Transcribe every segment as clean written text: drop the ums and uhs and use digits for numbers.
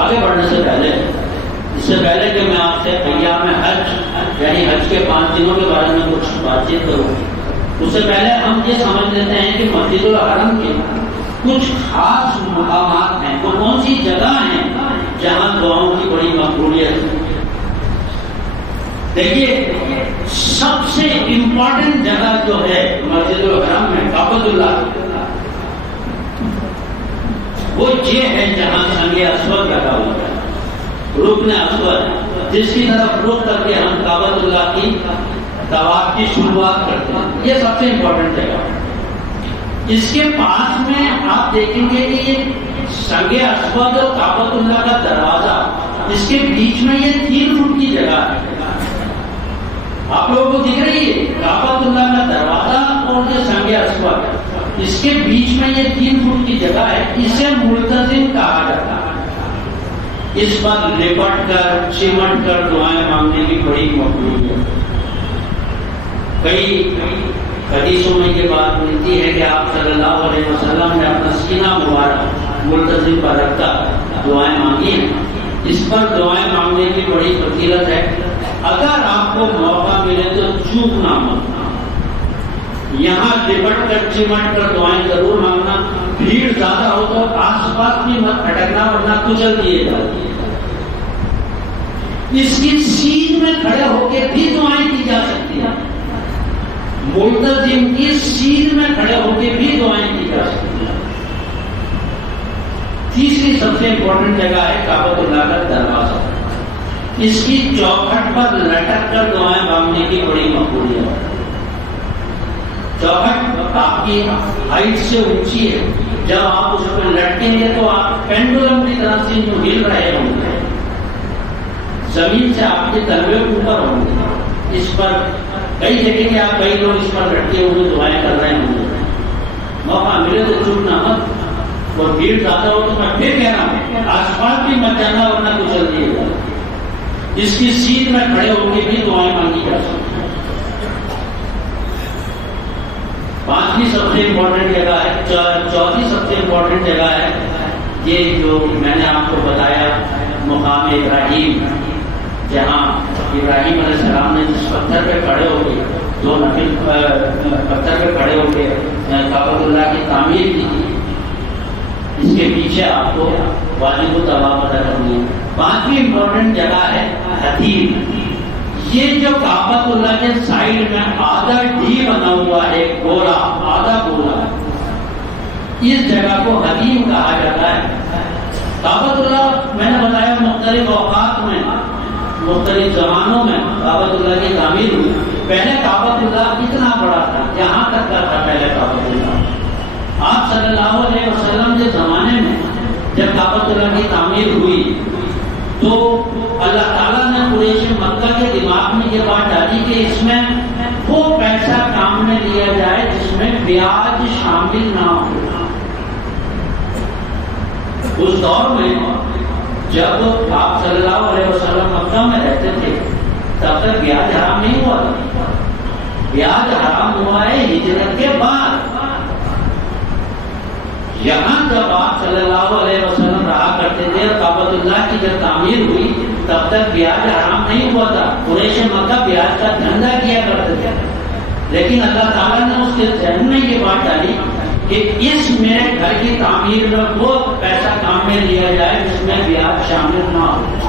آگے بڑھنے سے پہلے، اس سے پہلے کہ میں آپ سے ایام حج یعنی حج کے 5 دنوں کے بارے میں کچھ بات چیت کروں، اس سے پہلے ہم یہ سمجھ لیتے ہیں کہ مسجد الحرم کے کچھ خاص مقامات ہیں، وہ کون سی جگہ ہیں جہاں دعاؤں کی بڑی مقبولیت ہے۔ دیکھیے، سب سے امپورٹنٹ جگہ جو ہے مسجد الحرم میں کعبۃ اللہ، وہ یہ ہے جہاں سنگ اسود لگا ہوا ہے، رکن اسود، جس کی طرف رخ کر کے ہم کعبۃ اللہ کی طواف کی شروعات کرتے ہیں۔ یہ سب سے امپورٹنٹ جگہ ہے۔ اس کے پاس میں آپ دیکھیں گے کہ یہ سنگ اسود اور کعبۃ اللہ کا دروازہ، اس کے بیچ میں یہ 3 فٹ کی جگہ ہے۔ آپ لوگوں کو دکھ رہی ہے کعبۃ اللہ کا دروازہ اور یہ سنگ اسود، اس کے بیچ میں یہ 3 فٹ کی جگہ ہے، اسے ملتزم کہا جاتا ہے۔ اس پر لپٹ کر چمٹ کر دعائیں مانگنے کی بڑی مقبولیت ہے۔ کئی حدیثوں میں یہ بات ملتی ہے کہ آپ صلی اللہ علیہ وسلم نے اپنا سینہ مبارک ملتزم پر رکھا دعائیں مانگی ہیں۔ اس پر دعائیں مانگنے کی بڑی فضیلت ہے۔ اگر آپ کو موقع ملے تو چوکنا مت، یہاں لپٹ کر چمٹ کر دعائیں ضرور مانگنا۔ بھیڑ زیادہ ہو تو آس پاس بھی مت بھٹکنا ورنہ کچل دیے جاتی ہے۔ اس کی سیدھ میں کھڑے ہو کے بھی دعائیں کی جا سکتی ہیں، ملتزم کی سیدھ میں کھڑے ہو کے بھی دعائیں کی جا سکتی ہیں۔ تیسری سب سے امپورٹنٹ جگہ ہے کعبۃ اللہ کا دروازہ، اس کی چوکھٹ پر لٹک کر دعائیں مانگنے کی بڑی مقبولیت ہے۔ چوکھٹ آپ کی ہائٹ سے اونچی ہے، جب آپ اس پہ لٹکیں گے تو آپ پینڈولم کی طرح سے جو ہل رہے ہوں گے، زمین سے آپ کے تلوے اوپر ہوں گے۔ اس پر کئی دیکھیں گے آپ، کئی لوگ اس پر لٹکے ہوئے دعائیں کر رہے ہوں گے۔ موقع ملے تو چوکنا مت، اور بھیڑ زیادہ ہو تو میں پھر کہہ رہا ہوں آس پاس بھی مت جانا ورنہ کچل دیے گا۔ اس کی سیٹ میں کھڑے ہو کے بھی دعائیں مانگی جا سکتی ہیں۔ 5ویں سب سے امپورٹنٹ جگہ ہے، 4تھی سب سے امپورٹنٹ جگہ ہے یہ جو میں نے آپ کو بتایا، مقام ابراہیم، جہاں ابراہیم علیہ السلام نے جس پتھر پہ کھڑے ہو کے 2 نفل پتھر پہ کھڑے ہو کے کعبۃ اللہ کی تعمیر کی تھی، اس کے پیچھے آپ کو واجب الطواف ادا کرنی ہے۔ 5ویں امپورٹنٹ جگہ ہے حدیم، یہ جو کعبۃ اللہ کے سائڈ میں آدھا ڈی بنا ہوا ہے، گولا، آدھا گولا، اس جگہ کو حدیم کہا جاتا ہے۔ کعبۃ اللہ میں نے بتایا مختلف اوقات میں، مختلف زمانوں میں کعبۃ اللہ کی تعمیر ہوئی۔ پہلے کعبۃ اللہ کتنا بڑا تھا، یہاں تک کا تھا پہلے کعبۃ اللہ۔ آپ صلی اللہ علیہ وسلم کے زمانے میں جب کعبۃ اللہ کی تعمیر ہوئی تو اللہ تعالیٰ نے قریش مکہ کے دماغ میں یہ بات ڈالی کہ اس میں وہ پیسہ کام میں لیا جائے جس میں بیاج شامل نہ ہو۔ اس دور میں جب آپ صلی اللہ علیہ وسلم مکہ میں رہتے تھے تب تک بیاج حرام نہیں ہوا تھا، بیاج حرام ہوا ہے ہجرت کے بعد۔ یہاں جب آپ صلی اللہ علیہ وسلم رہا کرتے تھے اور کعبۃ اللہ کی جب تعمیر ہوئی تب تک بیاج حرام نہیں ہوا تھا، قریش مکہ بیاج کا دھندا کیا کرتے تھے، لیکن اللہ تعالیٰ نے اس کے ذہن میں یہ بات ڈالی کہ اس میرے گھر کی تعمیر میں وہ پیسہ کام میں لیا جائے جس میں بیاج شامل نہ ہو۔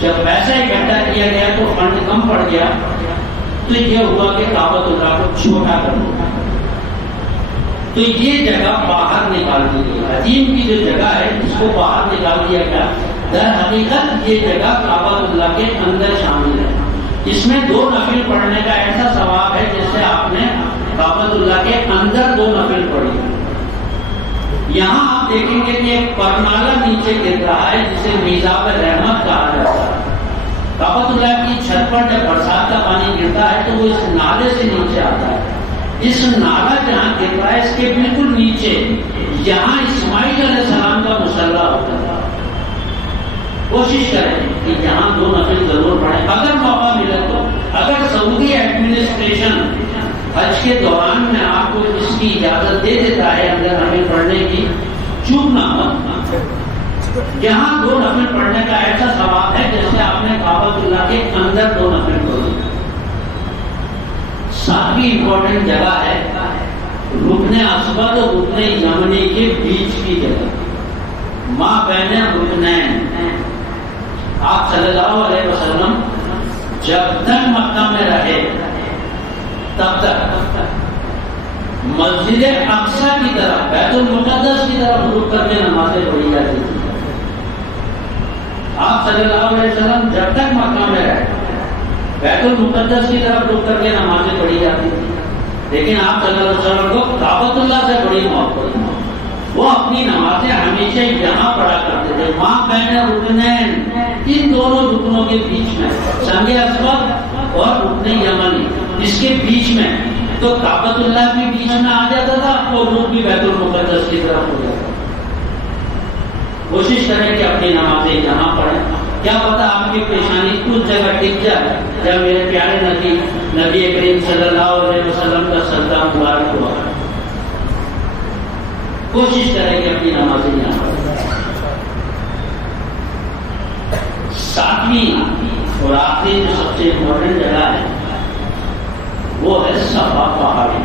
جب پیسہ اکٹھا کیا گیا تو فنڈ کم پڑ گیا، تو یہ ہوا کہ کعبۃ اللہ کو چھوٹا کر دیا، تو یہ جگہ باہر نکال دی گئی۔ حدیم کی جو جگہ ہے اس کو باہر نکال دیا گیا۔ در حقیقت یہ جگہ کعبۃ اللہ کے اندر شامل ہے۔ اس میں 2 نفل پڑھنے کا ایسا ثواب ہے جس سے آپ نے کعبۃ اللہ کے اندر 2 نفل پڑھی۔ یہاں آپ دیکھیں گے کہ ایک پرنالہ نیچے گر رہا ہے جسے میزاب رحمت کہا جاتا ہے۔ کعبۃ اللہ کی چھت پر جب برسات کا پانی گرتا ہے تو وہ اس نالے سے نیچے آتا ہے۔ اس نالا جہاں گر رہا ہے اس کے بالکل نیچے یہاں اسماعیل علیہ السلام کا مصلی ہوتا تھا۔ کوشش کریں کہ یہاں 2 نفل ضرور پڑھیں اگر موقع ملے تو۔ اگر سعودی ایڈمنسٹریشن حج کے دوران میں آپ کو اس کی اجازت دے دیتا ہے اندر نفل پڑھنے کی، چوکنا مت۔ یہاں 2 نفل پڑھنے کا ایسا ثواب ہے جیسے آپ نے کعبۃ اللہ کے اندر 2 نفل پڑھے. 7ویں امپورٹنٹ جگہ ہے رکن اسود اور رکن یمنی کے بیچ کی جگہ، ما بین رکنین. آپ صلی اللہ علیہ وسلم جب تک مکہ میں رہے تب تک مسجد اقصی کی طرف، بیت المقدس کی طرف رک کر کے نمازیں پڑھی جاتی تھی. آپ صلی اللہ علیہ وسلم جب تک مکہ میں رہے بیت المقدس کی طرف رک کر کے نمازیں پڑھی جاتی تھی، لیکن آپ صلی اللہ علیہ وسلم کو کعبۃ اللہ سے بڑی محبت. وہ اپنی نمازیں ہمیشہ یہاں پڑھا کرتے تھے، ماں بین رکنین، ان دونوں رکنوں کے بیچ میں، سنگ اسود اور رکن یمنی، اس کے بیچ میں. تو کعبۃ اللہ بھی بیچ میں آ جاتا تھا اور رخ بھی بیت المقدس کی طرف ہو جاتا تھا. کوشش کریں کہ اپنی نمازیں یہاں پڑھیں. کیا پتا آپ کی پیشانی اس جگہ ٹک جائے جب میرے پیارے نبی کریم صلی اللہ علیہ وسلم کا سجدہ مبارک ہوا. کوشش کریں کہ اپنی نمازیں یہاں پڑھیں. 7ویں اور آخری جو سب سے امپورٹنٹ جگہ ہے وہ ہے صفا پہاڑی.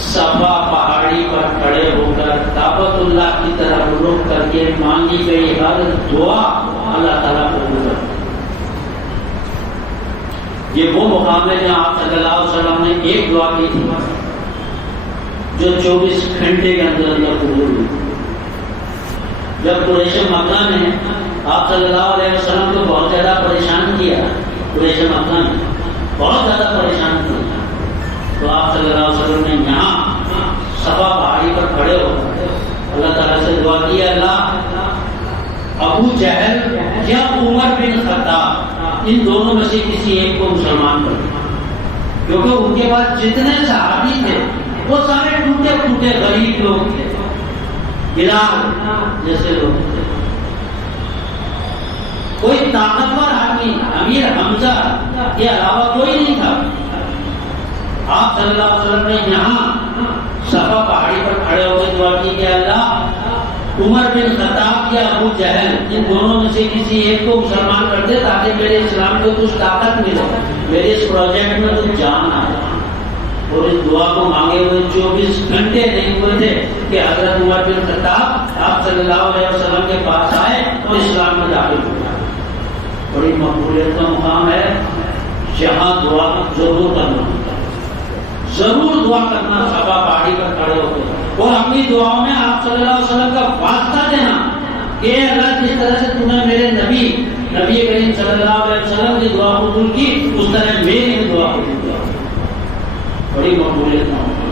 صفا پہاڑی پر کھڑے ہو کر کعبۃ اللہ کی طرف رخ کر کے مانگی گئی ہر دعا اللہ تعالیٰ قبول کرتا ہے. یہ وہ مقام ہے جہاں آپ صلی اللہ علیہ وسلم نے ایک دعا کی تھی جو 24 گھنٹے کے اندر قبول ہوئی. جب قریش مکہ نے آپ صلی اللہ علیہ وسلم کو بہت زیادہ پریشان کیا، قریش مکہ نے بہت زیادہ پریشان کیا، تو آپ صلی اللہ علیہ وسلم نے یہاں صفا پہاڑی پر کھڑے ہو اللہ تعالیٰ سے دعا کی، اللہ ابو جہل یا عمر بن خطاب ان دونوں میں سے کسی ایک کو مسلمان کر دیا، کیونکہ ان کے پاس جتنے صحابی تھے وہ سارے ٹوٹے ٹوٹے غریب لوگ تھے، بلال جیسے لوگ تھے. کوئی طاقتور آدمی امیر حمزہ کے علاوہ کوئی نہیں تھا. آپ صلی اللہ علیہ وسلم نے یہاں صفا پہاڑی پر کھڑے ہو کے دعا کی کہ اللہ عمر بن خطاب یا ابو جہل ان دونوں میں سے کسی ایک کو مسلمان کر دے تاکہ میرے اسلام کو کچھ طاقت ملے، میرے اس پروجیکٹ میں کچھ جان آئے. اور اس دعا کو مانگے ہوئے 24 گھنٹے نہیں ہوئے تھے کہ حضرت عمر بن خطاب آپ صلی اللہ علیہ وسلم کے پاس آئے اور اسلام میں داخل ہوئے. بڑی مقبولیت کا مقام ہے. یہاں دعا ضرور کرنا، ضرور دعا کرنا صفا پہاڑی پر کھڑے ہوتے اور اپنی دعاؤں میں آپ صلی اللہ علیہ وسلم کا واسطہ دینا کہ اللہ جس طرح سے تم نے میرے نبی کریم صلی اللہ علیہ وسلم کی دعا قبول کی اس طرح میری دعا قبول کیا. بڑی مقبولیت کا